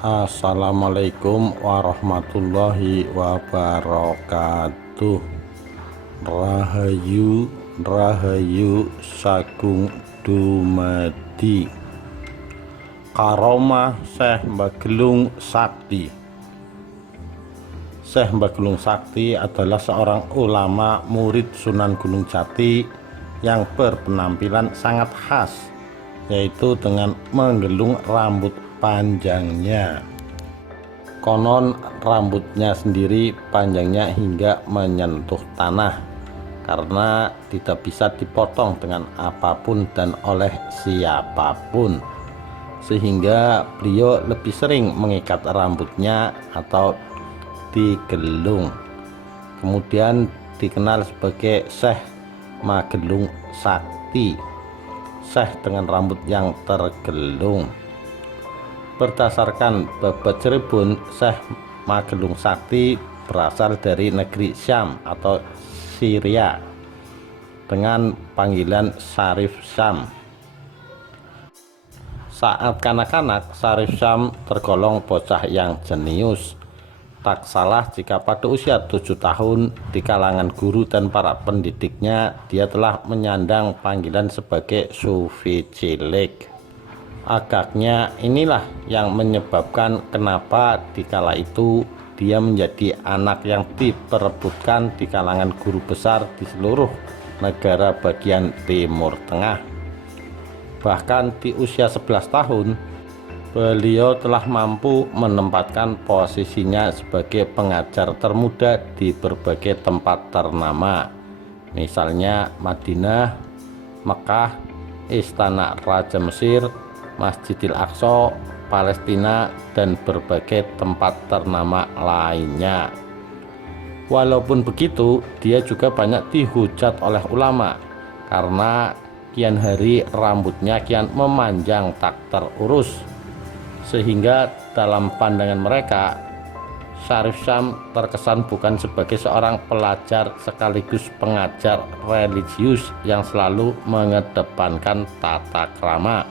Assalamualaikum warahmatullahi wabarakatuh. Rahayu Rahayu Sagung Dumadi. Karomah Syekh Bagelung Sakti. Syekh Bagelung Sakti adalah seorang ulama murid Sunan Gunung Jati yang berpenampilan sangat khas, yaitu dengan menggelung rambut panjangnya. Konon rambutnya sendiri panjangnya hingga menyentuh tanah karena tidak bisa dipotong dengan apapun dan oleh siapapun, sehingga beliau lebih sering mengikat rambutnya atau digelung. Kemudian dikenal sebagai Syekh Magelung Sakti, Syekh dengan rambut yang tergelung. Berdasarkan Babad Cirebon, Syekh Magelung Sakti berasal dari negeri Syam atau Syria dengan panggilan Syarif Syam. Saat kanak-kanak, Syarif Syam tergolong bocah yang jenius. Tak salah jika pada usia 7 tahun di kalangan guru dan para pendidiknya dia telah menyandang panggilan sebagai sufi cilik. Agaknya inilah yang menyebabkan kenapa dikala itu dia menjadi anak yang diperebutkan di kalangan guru besar di seluruh negara bagian Timur Tengah. Bahkan di usia 11 tahun, beliau telah mampu menempatkan posisinya sebagai pengajar termuda di berbagai tempat ternama, misalnya Madinah, Mekah, Istana Raja Mesir, Masjidil Aqsa, Palestina, dan berbagai tempat ternama lainnya. Walaupun begitu, dia juga banyak dihujat oleh ulama karena kian hari rambutnya kian memanjang tak terurus, sehingga dalam pandangan mereka Syarif Syam terkesan bukan sebagai seorang pelajar sekaligus pengajar religius yang selalu mengedepankan tata krama.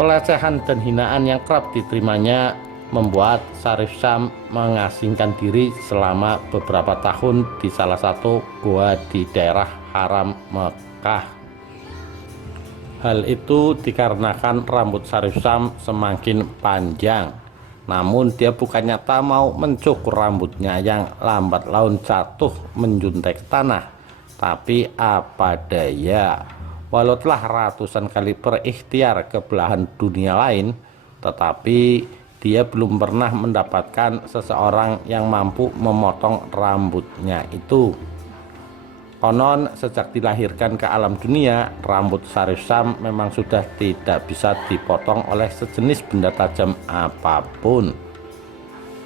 Pelecehan dan hinaan yang kerap diterimanya membuat Syarif Syam mengasingkan diri selama beberapa tahun di salah satu gua di daerah Haram Mekah. Hal itu dikarenakan rambut Syarif Syam semakin panjang, namun dia bukannya tak mau mencukur rambutnya yang lambat laun jatuh menjuntai ke tanah, tapi apa daya. Walau telah ratusan kali berikhtiar ke belahan dunia lain, tetapi dia belum pernah mendapatkan seseorang yang mampu memotong rambutnya itu. Konon sejak dilahirkan ke alam dunia, rambut Syarif Syam memang sudah tidak bisa dipotong oleh sejenis benda tajam apapun.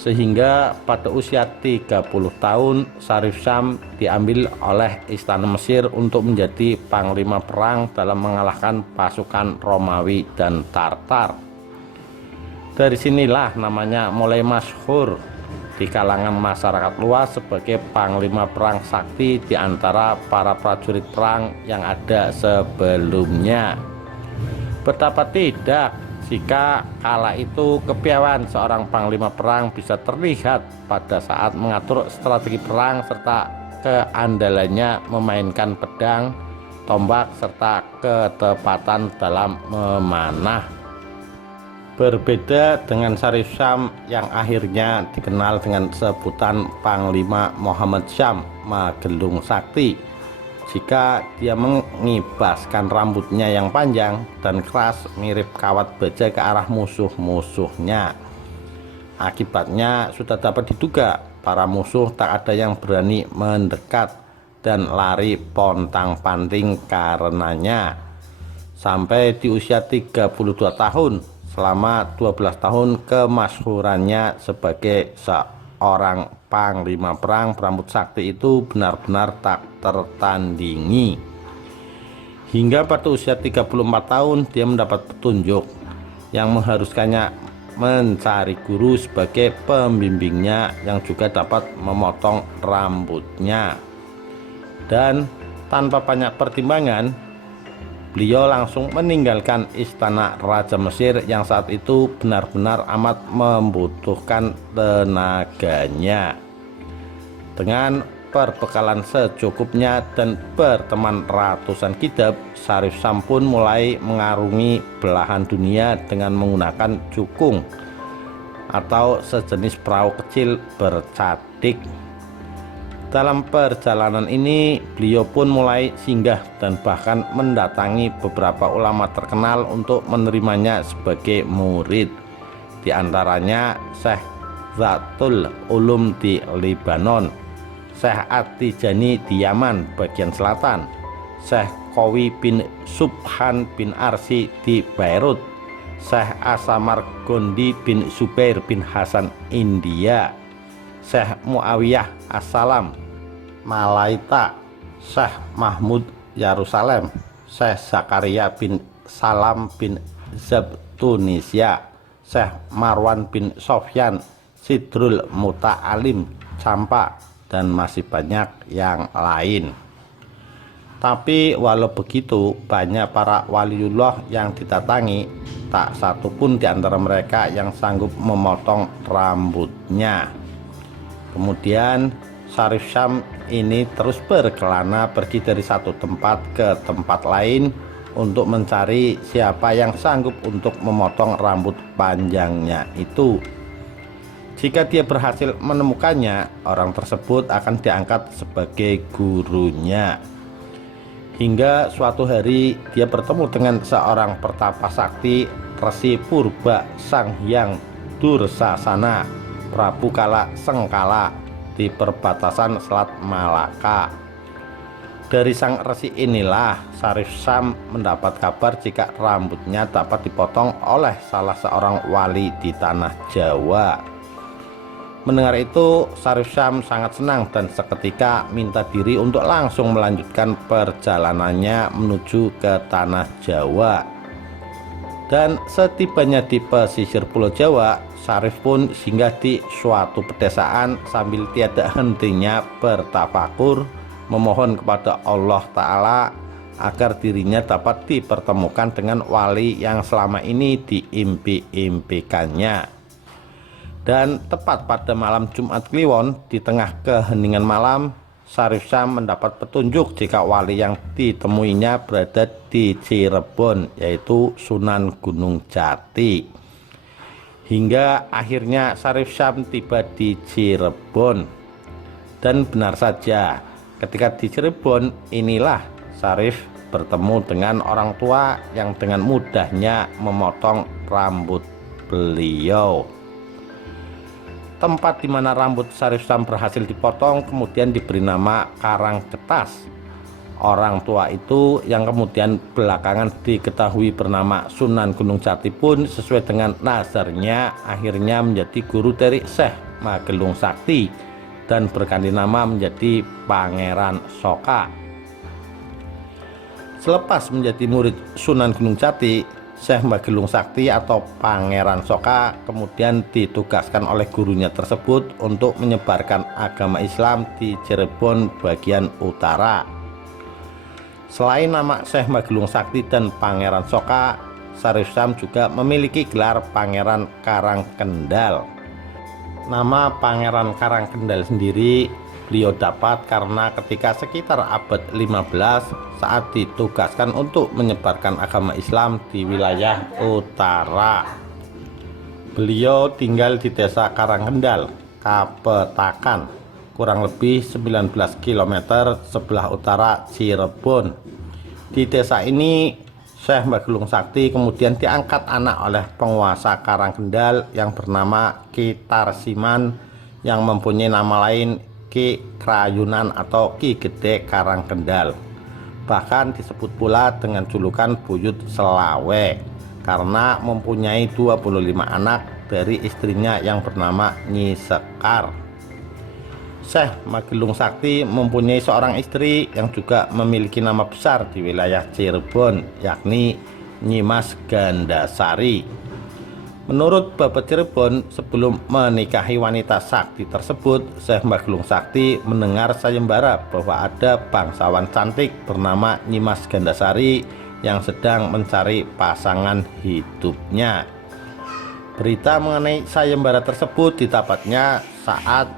Sehingga pada usia 30 tahun, Syarif Syam diambil oleh Istana Mesir untuk menjadi panglima perang dalam mengalahkan pasukan Romawi dan Tartar. Dari sinilah namanya mulai masyhur di kalangan masyarakat luas sebagai panglima perang sakti di antara para prajurit perang yang ada sebelumnya. Betapa tidak jika kala itu kepiawaian seorang panglima perang bisa terlihat pada saat mengatur strategi perang serta keandalannya memainkan pedang, tombak, serta ketepatan dalam memanah. Berbeda dengan Syarif Syam yang akhirnya dikenal dengan sebutan Panglima Muhammad Syam Magelung Sakti. Jika dia mengibaskan rambutnya yang panjang dan keras mirip kawat baja ke arah musuh-musuhnya. Akibatnya sudah dapat diduga para musuh tak ada yang berani mendekat dan lari pontang-panting karenanya. Sampai di usia 32 tahun, selama 12 tahun kemasyhurannya sebagai seorang panglima perang berambut sakti itu benar-benar tak tertandingi. Hingga pada usia 34 tahun dia mendapat petunjuk yang mengharuskannya mencari guru sebagai pembimbingnya yang juga dapat memotong rambutnya. Dan tanpa banyak pertimbangan, beliau langsung meninggalkan istana Raja Mesir yang saat itu benar-benar amat membutuhkan tenaganya. Dengan perbekalan secukupnya dan berteman ratusan kitab, Syarif Syam pun mulai mengarungi belahan dunia dengan menggunakan jukung atau sejenis perahu kecil bercadik. Dalam perjalanan ini beliau pun mulai singgah dan bahkan mendatangi beberapa ulama terkenal untuk menerimanya sebagai murid. Di antaranya Syekh Zatul Ulum di Lebanon, Syekh At-Tijani di Yaman bagian selatan, Syekh Qawi bin Subhan bin Arsi di Beirut, Syekh Asamar Gondi bin Zubair bin Hasan India, Syekh Muawiyah As-Salam Malaita, Syekh Mahmud Yerusalem, Syekh Zakaria bin Salam bin Zab Tunisia, Syekh Marwan bin Sofyan Sidrul Muta'alim Campa, dan masih banyak yang lain. Tapi walau begitu, banyak para waliullah yang didatangi, tak satu pun di antara mereka yang sanggup memotong rambutnya. Kemudian Syarif Syam ini terus berkelana pergi dari satu tempat ke tempat lain untuk mencari siapa yang sanggup untuk memotong rambut panjangnya itu. Jika dia berhasil menemukannya, orang tersebut akan diangkat sebagai gurunya. Hingga suatu hari dia bertemu dengan seorang pertapa sakti, Resi Purba Sang Hyang Dursasana Prabu Kala Sengkala di perbatasan Selat Malaka. Dari sang resi inilah Syarif Syam mendapat kabar jika rambutnya dapat dipotong oleh salah seorang wali di tanah Jawa. Mendengar itu, Syarif Syam sangat senang dan seketika minta diri untuk langsung melanjutkan perjalanannya menuju ke tanah Jawa. Dan setibanya di pesisir Pulau Jawa, Syarif pun singgah di suatu pedesaan sambil tiada hentinya bertafakur memohon kepada Allah Ta'ala agar dirinya dapat dipertemukan dengan wali yang selama ini diimpi-impikannya. Dan tepat pada malam Jumat Kliwon, di tengah keheningan malam, Syarif Syam mendapat petunjuk jika wali yang ditemuinya berada di Cirebon, yaitu Sunan Gunung Jati. Hingga akhirnya Syarif Syam tiba di Cirebon. Dan benar saja, ketika di Cirebon inilah Syarif bertemu dengan orang tua yang dengan mudahnya memotong rambut beliau. Tempat di mana rambut Syarif Syam berhasil dipotong kemudian diberi nama Karangketas. Orang tua itu yang kemudian belakangan diketahui bernama Sunan Gunung Jati pun sesuai dengan nazarnya akhirnya menjadi guru dari Syekh Magelung Sakti dan berganti nama menjadi Pangeran Soka. Selepas menjadi murid Sunan Gunung Jati, Syekh Magelung Sakti atau Pangeran Soka kemudian ditugaskan oleh gurunya tersebut untuk menyebarkan agama Islam di Cirebon bagian utara. Selain nama Syekh Magelung Sakti dan Pangeran Soka, Syarif Syam juga memiliki gelar Pangeran Karangkendal. Nama Pangeran Karangkendal sendiri beliau dapat karena ketika sekitar abad 15 saat ditugaskan untuk menyebarkan agama Islam di wilayah utara. Beliau tinggal di desa Karangkendal, Kapetakan, kurang lebih 19 km sebelah utara Cirebon. Di desa ini Syekh Magelung Sakti kemudian diangkat anak oleh penguasa Karangkendal yang bernama Ki Tarsiman yang mempunyai nama lain Ki Krayunan atau Ki Gede Karangkendal. Bahkan disebut pula dengan julukan Buyut Selawe karena mempunyai 25 anak dari istrinya yang bernama Nyi Sekar. Syekh Magelung Sakti mempunyai seorang istri yang juga memiliki nama besar di wilayah Cirebon, yakni Nyimas Gandasari. Menurut Babat Cirebon, sebelum menikahi wanita sakti tersebut, Syekh Magelung Sakti mendengar sayembara bahwa ada bangsawan cantik bernama Nyimas Gandasari yang sedang mencari pasangan hidupnya. Berita mengenai sayembara tersebut didapatnya saat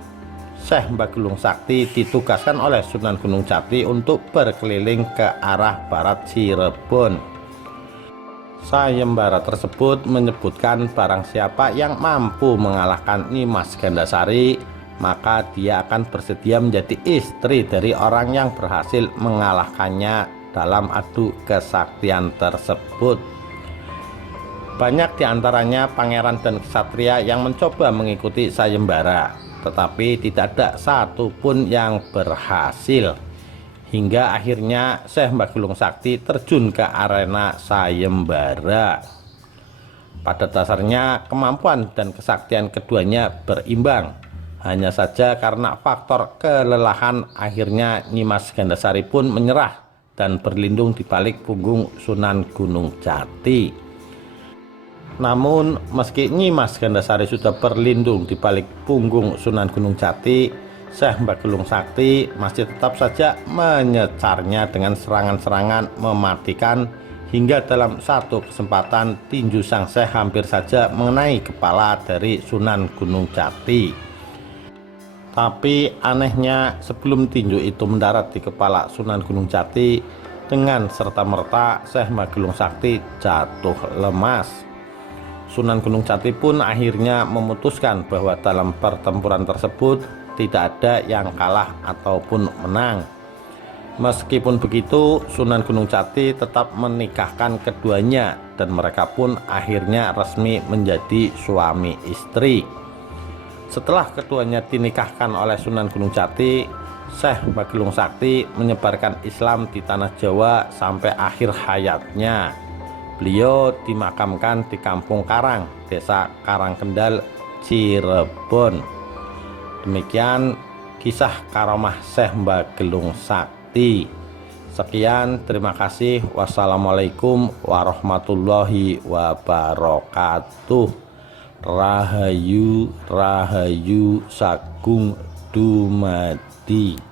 Syekh Bagulung Sakti ditugaskan oleh Sunan Gunung Jati untuk berkeliling ke arah barat Cirebon. Sayembara tersebut menyebutkan barang siapa yang mampu mengalahkan Nimas Gandasari, maka dia akan bersedia menjadi istri dari orang yang berhasil mengalahkannya dalam adu kesaktian tersebut. Banyak diantaranya pangeran dan ksatria yang mencoba mengikuti sayembara, tetapi tidak ada satupun yang berhasil. Hingga akhirnya Syekh Bagulung Sakti terjun ke arena sayembara. Pada dasarnya kemampuan dan kesaktian keduanya berimbang. Hanya saja karena faktor kelelahan, akhirnya Nimas Gandasari pun menyerah dan berlindung di balik punggung Sunan Gunung Jati. Namun meski Nimas Gandasari sudah berlindung di balik punggung Sunan Gunung Jati, Syekh Bagulung Sakti masih tetap saja menyecarnya dengan serangan-serangan mematikan, hingga dalam satu kesempatan tinju sang Syekh hampir saja mengenai kepala dari Sunan Gunung Jati. Tapi anehnya, sebelum tinju itu mendarat di kepala Sunan Gunung Jati, dengan serta-merta Syekh Bagulung Sakti jatuh lemas. Sunan Gunung Jati pun akhirnya memutuskan bahwa dalam pertempuran tersebut tidak ada yang kalah ataupun menang. Meskipun begitu, Sunan Gunung Jati tetap menikahkan keduanya dan mereka pun akhirnya resmi menjadi suami istri. Setelah keduanya dinikahkan oleh Sunan Gunung Jati, Syekh Bagulung Sakti menyebarkan Islam di tanah Jawa sampai akhir hayatnya. Beliau dimakamkan di Kampung Karang, Desa Karangkendal, Cirebon. Demikian kisah karomah Syekh Bagulung Sakti. Sekian, terima kasih. Wassalamualaikum warahmatullahi wabarakatuh. Rahayu, Rahayu Sagung Dumadi.